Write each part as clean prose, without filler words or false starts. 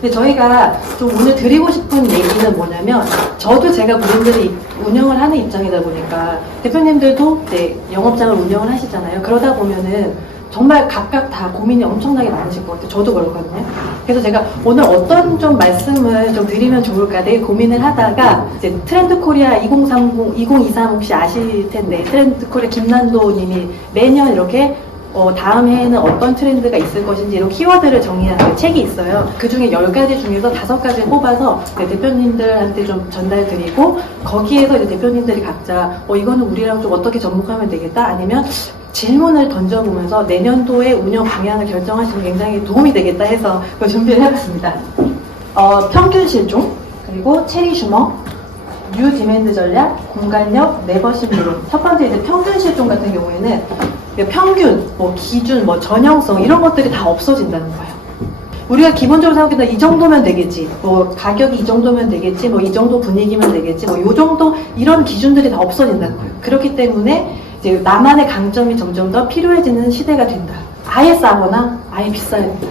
근데 저희가 좀 오늘 드리고 싶은 얘기는 뭐냐면, 저도 제가 브랜드를 운영을 하는 입장이다 보니까 대표님들도 이제 영업장을 운영을 하시잖아요. 그러다 보면은 정말 각각 다 고민이 엄청나게 많으실 것 같아요. 저도 그렇거든요. 그래서 제가 오늘 어떤 좀 말씀을 좀 드리면 좋을까 되게 고민을 하다가, 이제 트렌드 코리아 2023 혹시 아실 텐데, 트렌드 코리아 김난도 님이 매년 이렇게 다음 해에는 어떤 트렌드가 있을 것인지 이런 키워드를 정의하는 책이 있어요. 그 중에 10가지 중에서 5가지를 뽑아서 대표님들한테 좀 전달드리고, 거기에서 이제 대표님들이 각자 이거는 우리랑 좀 어떻게 접목하면 되겠다, 아니면 질문을 던져보면서 내년도의 운영 방향을 결정하시면 굉장히 도움이 되겠다 해서 그걸 준비를 해봤습니다. 평균 실종, 그리고 체리 슈머, 뉴 디맨드 전략, 공간력, 네버십 룰. 첫 번째 이제 평균 실종 같은 경우에는 평균, 기준, 전형성 이런 것들이 다 없어진다는 거예요. 우리가 기본적으로 생각해도 이 정도면 되겠지, 가격이 이 정도면 되겠지, 이 정도 분위기면 되겠지, 요 정도 이런 기준들이 다 없어진다는 거예요. 그렇기 때문에 이제 나만의 강점이 점점 더 필요해지는 시대가 된다. 아예 싸거나 아예 비싸야 된다.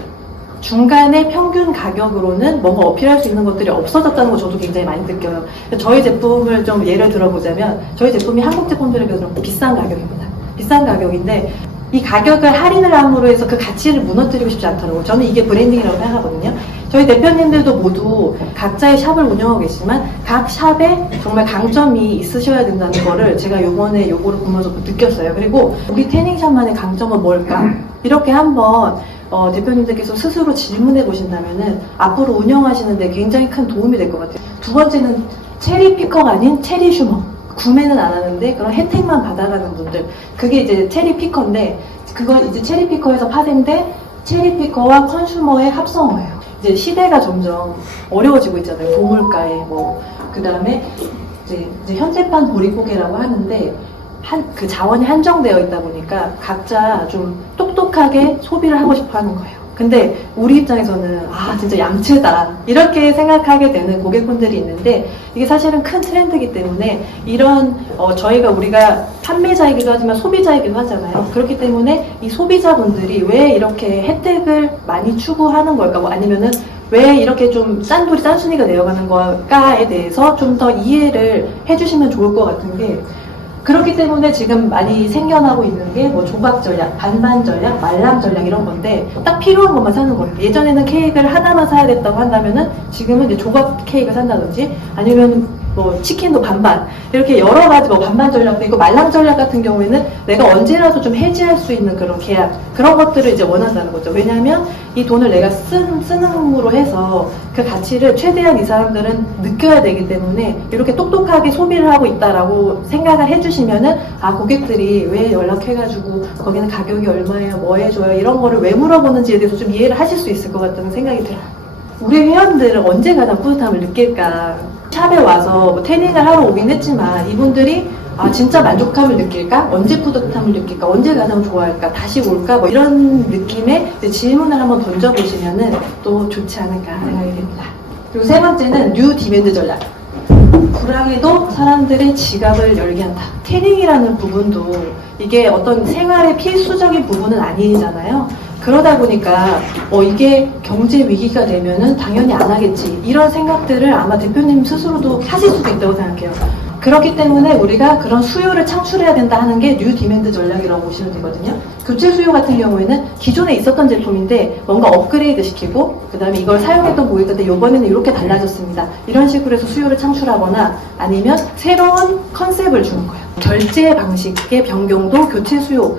중간에 평균 가격으로는 뭔가 어필할 수 있는 것들이 없어졌다는 거 저도 굉장히 많이 느껴요. 저희 제품을 좀 예를 들어보자면, 저희 제품이 한국 제품들에 비해서 좀 비싼 가격입니다. 비싼 가격인데 이 가격을 할인을 함으로 해서 그 가치를 무너뜨리고 싶지 않더라고요. 저는 이게 브랜딩이라고 생각하거든요. 저희 대표님들도 모두 각자의 샵을 운영하고 계시지만 각 샵에 정말 강점이 있으셔야 된다는 거를 제가 요번에 요거를 보면서 느꼈어요. 그리고 우리 태닝샵만의 강점은 뭘까? 이렇게 한번 대표님들께서 스스로 질문해 보신다면은 앞으로 운영하시는데 굉장히 큰 도움이 될 것 같아요. 두 번째는 체리 피커가 아닌 체리 슈머. 구매는 안 하는데 그런 혜택만 받아가는 분들, 그게 이제 체리 피커인데, 그건 이제 체리 피커에서 파생된 체리 피커와 컨슈머의 합성어예요. 이제 시대가 점점 어려워지고 있잖아요. 고물가에 그 다음에 이제 현재판 보릿고개라고 하는데, 그 자원이 한정되어 있다 보니까 각자 좀 똑똑하게 소비를 하고 싶어 하는 거예요. 근데 우리 입장에서는 진짜 얌체다 이렇게 생각하게 되는 고객분들이 있는데, 이게 사실은 큰 트렌드이기 때문에 이런 우리가 판매자이기도 하지만 소비자이기도 하잖아요. 그렇기 때문에 이 소비자분들이 왜 이렇게 혜택을 많이 추구하는 걸까, 아니면은 왜 이렇게 좀 짠돌이 짠순이가 되어가는 걸까에 대해서 좀 더 이해를 해주시면 좋을 것 같은 게, 그렇기 때문에 지금 많이 생겨나고 있는 게 조각 전략, 반반 전략, 말람 전략 이런 건데, 딱 필요한 것만 사는 거예요. 예전에는 케이크를 하나만 사야 됐다고 한다면은 지금은 이제 조각 케이크를 산다든지, 아니면 치킨도 반반, 이렇게 여러 가지 반반 전략도 있고, 말람 전략 같은 경우에는 내가 언제라도 좀 해지할 수 있는 그런 계약, 그런 것들을 이제 원한다는 거죠. 왜냐하면 이 돈을 내가 쓰는으로 해서 그 가치를 최대한 이 사람들은 느껴야 되기 때문에, 이렇게 똑똑하게 소비를 하고 있다라고 생각을 해주시면은, 고객들이 왜 연락해가지고 거기는 가격이 얼마예요, 뭐 해줘요, 이런 거를 왜 물어보는지에 대해서 좀 이해를 하실 수 있을 것 같다는 생각이 들어요. 우리 회원들은 언제 가장 뿌듯함을 느낄까? 샵에 와서 태닝을 하러 오긴 했지만 이분들이 진짜 만족감을 느낄까? 언제 뿌듯함을 느낄까? 언제 가장 좋아할까? 다시 올까? 이런 느낌의 질문을 한번 던져보시면은 또 좋지 않을까 생각이 됩니다. 그리고 세 번째는 뉴 디맨드 전략. 불황에도 사람들의 지갑을 열게 한다. 태닝이라는 부분도 이게 어떤 생활의 필수적인 부분은 아니잖아요. 그러다 보니까 이게 경제 위기가 되면은 당연히 안 하겠지, 이런 생각들을 아마 대표님 스스로도 하실 수도 있다고 생각해요. 그렇기 때문에 우리가 그런 수요를 창출해야 된다 하는 게 뉴 디맨드 전략이라고 보시면 되거든요. 교체 수요 같은 경우에는 기존에 있었던 제품인데 뭔가 업그레이드 시키고, 그 다음에 이걸 사용했던 고객들한테 이번에는 이렇게 달라졌습니다, 이런 식으로 해서 수요를 창출하거나, 아니면 새로운 컨셉을 주는 거예요. 결제 방식의 변경도 교체 수요,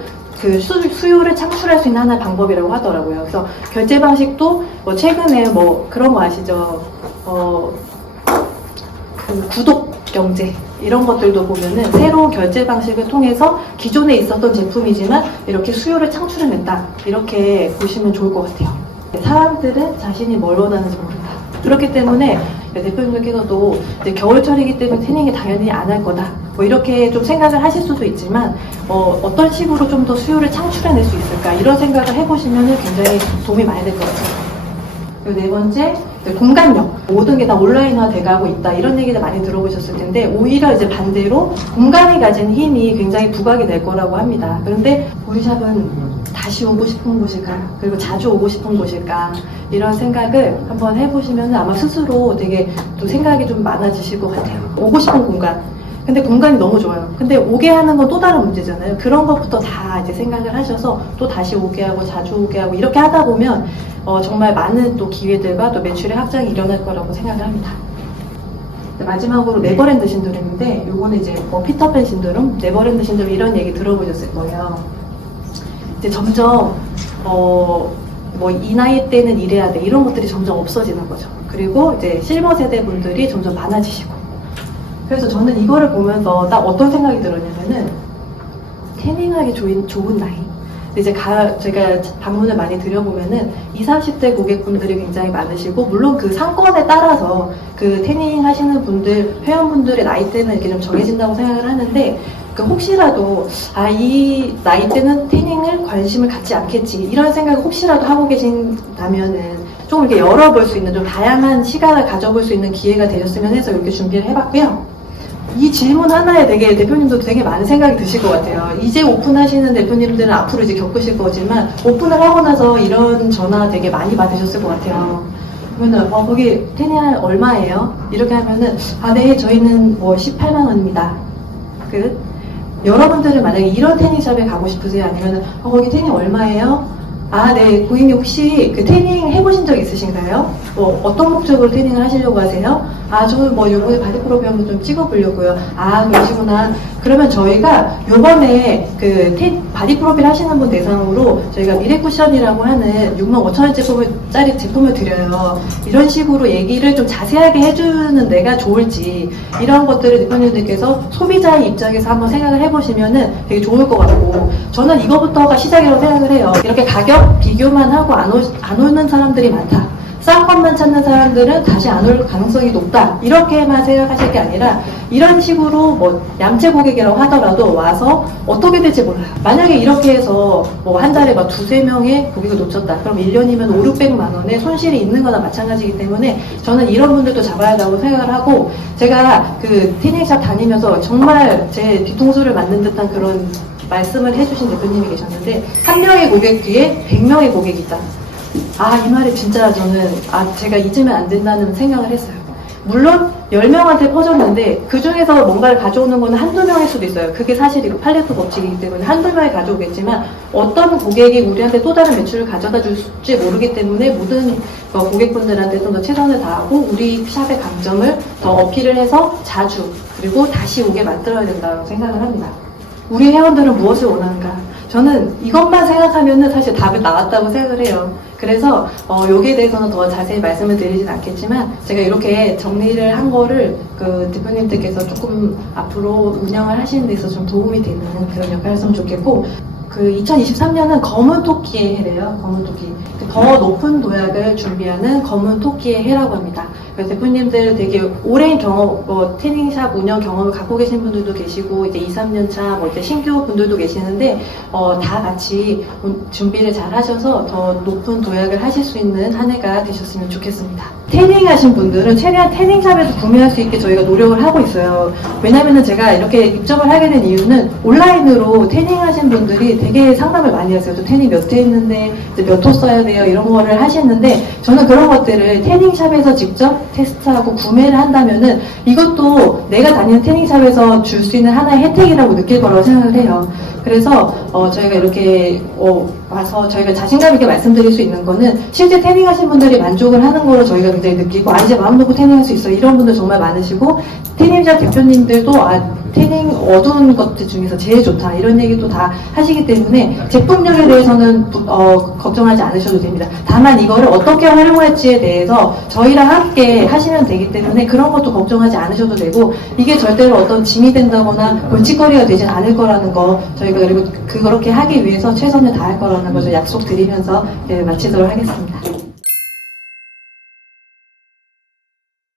수요를 창출할 수 있는 하나의 방법이라고 하더라고요. 그래서 결제 방식도 최근에 그런 거 아시죠? 구독 경제 이런 것들도 보면은 새로운 결제 방식을 통해서 기존에 있었던 제품이지만 이렇게 수요를 창출해냈다, 이렇게 보시면 좋을 것 같아요. 사람들은 자신이 뭘 원하는지 모른다. 그렇기 때문에 대표님께서도 이제 겨울철이기 때문에 태닝이 당연히 안 할 거다, 이렇게 좀 생각을 하실 수도 있지만, 어떤 식으로 좀 더 수요를 창출해낼 수 있을까, 이런 생각을 해보시면 굉장히 도움이 많이 될 것 같아요. 그리고 네 번째, 공간력. 모든 게 다 온라인화 돼가고 있다, 이런 얘기를 많이 들어보셨을 텐데, 오히려 이제 반대로 공간이 가진 힘이 굉장히 부각이 될 거라고 합니다. 그런데 우리 샵은 다시 오고 싶은 곳일까? 그리고 자주 오고 싶은 곳일까? 이런 생각을 한번 해보시면 아마 스스로 되게 또 생각이 좀 많아지실 것 같아요. 오고 싶은 공간. 근데 공간이 너무 좋아요. 근데 오게 하는 건 또 다른 문제잖아요. 그런 것부터 다 이제 생각을 하셔서 또 다시 오게 하고 자주 오게 하고 이렇게 하다 보면 정말 많은 또 기회들과 또 매출의 확장이 일어날 거라고 생각을 합니다. 마지막으로 네버랜드 신드롬인데 요거는 이제 피터팬 신드롬, 네버랜드 신드롬 이런 얘기 들어보셨을 거예요. 이제 점점 이 나이 때는 이래야 돼 이런 것들이 점점 없어지는 거죠. 그리고 이제 실버 세대 분들이 점점 많아지시고. 그래서 저는 이거를 보면서 딱 어떤 생각이 들었냐면은 태닝하기 좋은 나이. 이제 제가 방문을 많이 드려보면은 20, 30대 고객분들이 굉장히 많으시고, 물론 그 상권에 따라서 그 태닝 하시는 분들, 회원분들의 나이대는 이렇게 좀 정해진다고 생각을 하는데, 혹시라도, 이 나이대는 태닝을 관심을 갖지 않겠지, 이런 생각을 혹시라도 하고 계신다면은, 좀 이렇게 열어볼 수 있는, 좀 다양한 시간을 가져볼 수 있는 기회가 되셨으면 해서 이렇게 준비를 해봤고요. 이 질문 하나에 되게 대표님도 되게 많은 생각이 드실 것 같아요. 이제 오픈하시는 대표님들은 앞으로 이제 겪으실 거지만 오픈을 하고 나서 이런 전화 되게 많이 받으셨을 것 같아요. 그러면은 거기 태닝 얼마예요? 이렇게 하면은 네 저희는 18만 원입니다. 여러분들은 만약에 이런 태닝샵에 가고 싶으세요? 아니면은 거기 태닝 얼마예요? 네, 고객님 혹시 태닝 해보신 적 있으신가요? 어떤 목적으로 태닝을 하시려고 하세요? 저는 요번에 바디 프로필 한번 좀 찍어보려고요. 그러시구나. 그러면 저희가 요번에 바디 프로필 하시는 분 대상으로 저희가 미래쿠션이라고 하는 65,000원짜리 제품을 드려요. 이런 식으로 얘기를 좀 자세하게 해주는 데가 좋을지, 이런 것들을 대표님들께서 소비자의 입장에서 한번 생각을 해보시면은 되게 좋을 것 같고, 저는 이거부터가 시작이라고 생각을 해요. 이렇게 가격 비교만 하고 안 오는 사람들이 많다. 싼 것만 찾는 사람들은 다시 안 올 가능성이 높다. 이렇게만 생각하실 게 아니라 이런 식으로 얌체 고객이라고 하더라도 와서 어떻게 될지 몰라요. 만약에 이렇게 해서 한 달에 두세 명의 고객을 놓쳤다. 그럼 1년이면 5, 600만 원의 손실이 있는 거나 마찬가지이기 때문에 저는 이런 분들도 잡아야 한다고 생각을 하고, 제가 태닝샵 다니면서 정말 제 뒤통수를 맞는 듯한 그런 말씀을 해주신 대표님이 계셨는데, 한 명의 고객 뒤에 100명의 고객이 있다. 이 말에 진짜 저는 제가 잊으면 안 된다는 생각을 했어요. 물론 10명한테 퍼졌는데 그 중에서 뭔가를 가져오는 거는 한두 명일 수도 있어요. 그게 사실이고 팔레트 법칙이기 때문에 한두 명이 가져오겠지만, 어떤 고객이 우리한테 또 다른 매출을 가져다 줄지 모르기 때문에 모든 고객분들한테 좀 더 최선을 다하고 우리 샵의 강점을 더 어필을 해서 자주 그리고 다시 오게 만들어야 된다고 생각을 합니다. 우리 회원들은 무엇을 원하는가? 저는 이것만 생각하면은 사실 답이 나왔다고 생각을 해요. 그래서 여기에 대해서는 더 자세히 말씀을 드리진 않겠지만, 제가 이렇게 정리를 한 거를 대표님들께서 조금 앞으로 운영을 하시는 데 있어서 좀 도움이 되는 그런 역할을 했으면 좋겠고, 2023년은 검은 토끼의 해래요. 검은 토끼. 더 높은 도약을 준비하는 검은 토끼의 해라고 합니다. 그래서 대표님들 되게 오랜 경험, 태닝샵 운영 경험을 갖고 계신 분들도 계시고, 이제 2, 3년 차, 이제 신규 분들도 계시는데, 다 같이 준비를 잘 하셔서 더 높은 도약을 하실 수 있는 한 해가 되셨으면 좋겠습니다. 태닝 하신 분들은 최대한 태닝샵에서 구매할 수 있게 저희가 노력을 하고 있어요. 왜냐면은 제가 이렇게 입점을 하게 된 이유는 온라인으로 태닝 하신 분들이 되게 상담을 많이 하세요. 저 태닝 몇 회 했는데, 몇 호 써야 돼요. 이런 거를 하시는데, 저는 그런 것들을 태닝샵에서 직접 테스트하고 구매를 한다면은 이것도 내가 다니는 태닝샵에서 줄 수 있는 하나의 혜택이라고 느낄 거라고 생각을 해요. 그래서 저희가 이렇게 와서 저희가 자신감 있게 말씀드릴 수 있는 거는, 실제 태닝하신 분들이 만족을 하는 거로 저희가 굉장히 느끼고, 이제 마음 놓고 태닝할 수 있어, 이런 분들 정말 많으시고, 태닝샵 대표님들도 태닝 어두운 것들 중에서 제일 좋다, 이런 얘기도 다 하시기 때문에 제품력에 대해서는 걱정하지 않으셔도 됩니다. 다만 이거를 어떻게 활용할지에 대해서 저희랑 함께 하시면 되기 때문에 그런 것도 걱정하지 않으셔도 되고, 이게 절대로 어떤 짐이 된다거나 골칫거리가 되진 않을 거라는 거, 저희가 그리고 그렇게 하기 위해서 최선을 다할 거라는 거 좀 약속드리면서 마치도록 하겠습니다.